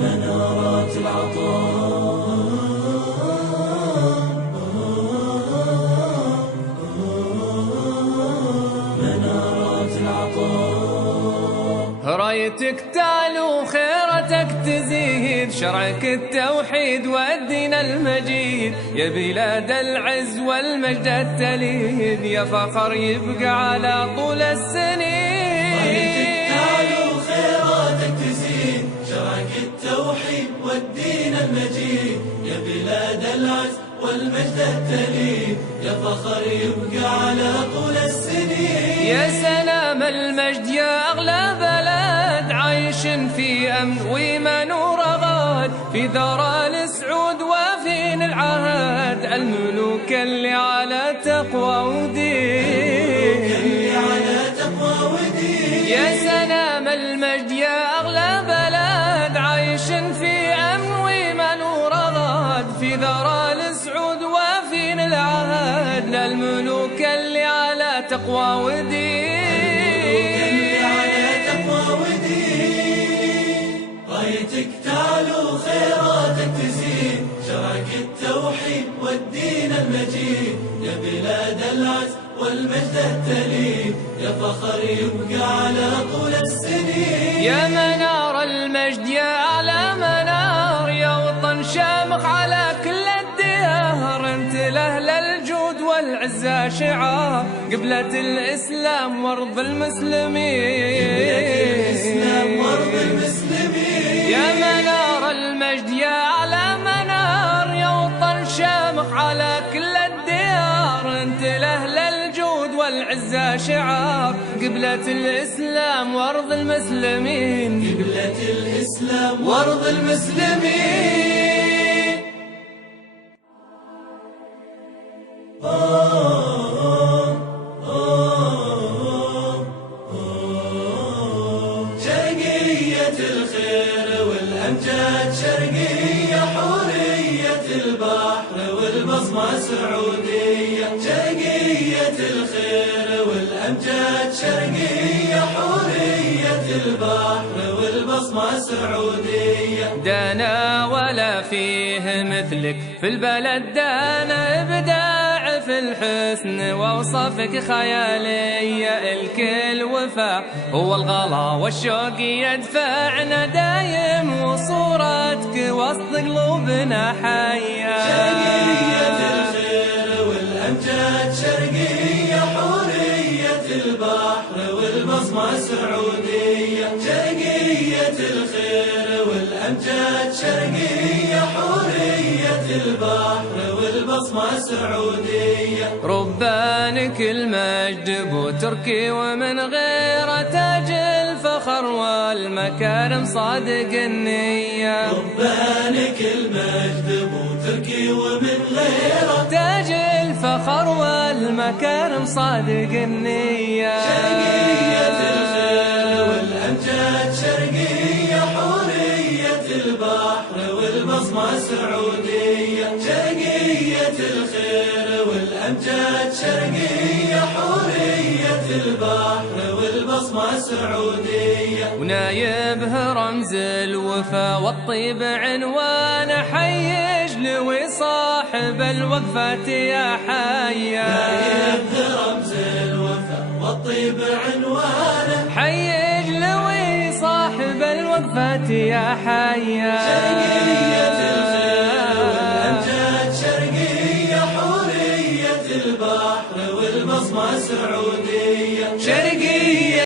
منارات العطاء، منارات العطاء. رايتك تعلو خيرتك تزيد، شرعك التوحيد والدين المجيد، يا بلاد العز والمجد التليد، يا فخر يبقى على طول السنين. رايتك تعلو خيراتك تزيد، شرعك التوحيد والدين المجيد، يا بلاد العز والمجد التليد، يا فخر يبقى على طول السنين. يا سلام المجد يا أغلى بلد، عايش في أمن وإيمان ورغد، في ثرى السعود وفين العهد، الملوك اللي على تقوى ودين. يا سلام المجد يا أغلى بلد، عايش في أمن وإيمان ورغد، في ثرى السعود وفين العهد، الملوك اللي على تقوى ودين. رايتك تعلو خيراتك تزيد، شرعك التوحيد والدين المجيد، يا بلاد العز والمجد التليد، يا فخر يبقى على طول السنين. يا منار المجد يا أعلى منار، يا وطن شامخ على كل الديار، انت لأهل الجود والعزة شعار، قبلة الإسلام وارض المسلمين. يا منار المجد يا أعلى منار، يا وطن شامخ على كل الديار، انت لأهل الجود والعزة شعار، قبلة الإسلام وارض المسلمين. قبلة الإسلام وارض المسلمين. شرقية الخير والأمجاد، شرقية حورية البحر والبصمة سعودية، شرقية الخير والأمجاد، شرقية حورية البحر والبصمة سعودية. دانا ولا فيه مثلك في البلد، دانا إبداع في الحسن ووصفك خيالية، الكل وفاء هو الغلا والشوق يدفعنا دايم، وصورتك وسط قلوبنا حية. شرقية الخير والأمجاد، شرقية حورية البحر والبصمة سعودية، شرقية الخير والأمجاد، شرقية حورية البحر والبصمة سعودية. ربانك المجد بو تركي، ومن غير تاج الفخر والمكارم صادق النية. ربانك المجد بو تركي، ومن غير تاج الفخر والمكارم صادق النية. شرقية الخير والأمجاد، شرقية حورية البحر والبصمة سعودية، شرقية الخير والأمجاد، شرقية حورية البحر والبصمة سعودية. ونايبه رمز الوفا والطيب عنوان، حي يجلوي صاحب الوقفة يا حيا. نايبه رمز الوفا والطيب عنوانه، حي يجلوي صاحب الوقفة يا حيا. شرقية الخير والأمجاد، شرقية حورية البحر والبصمة سعودية، شرقية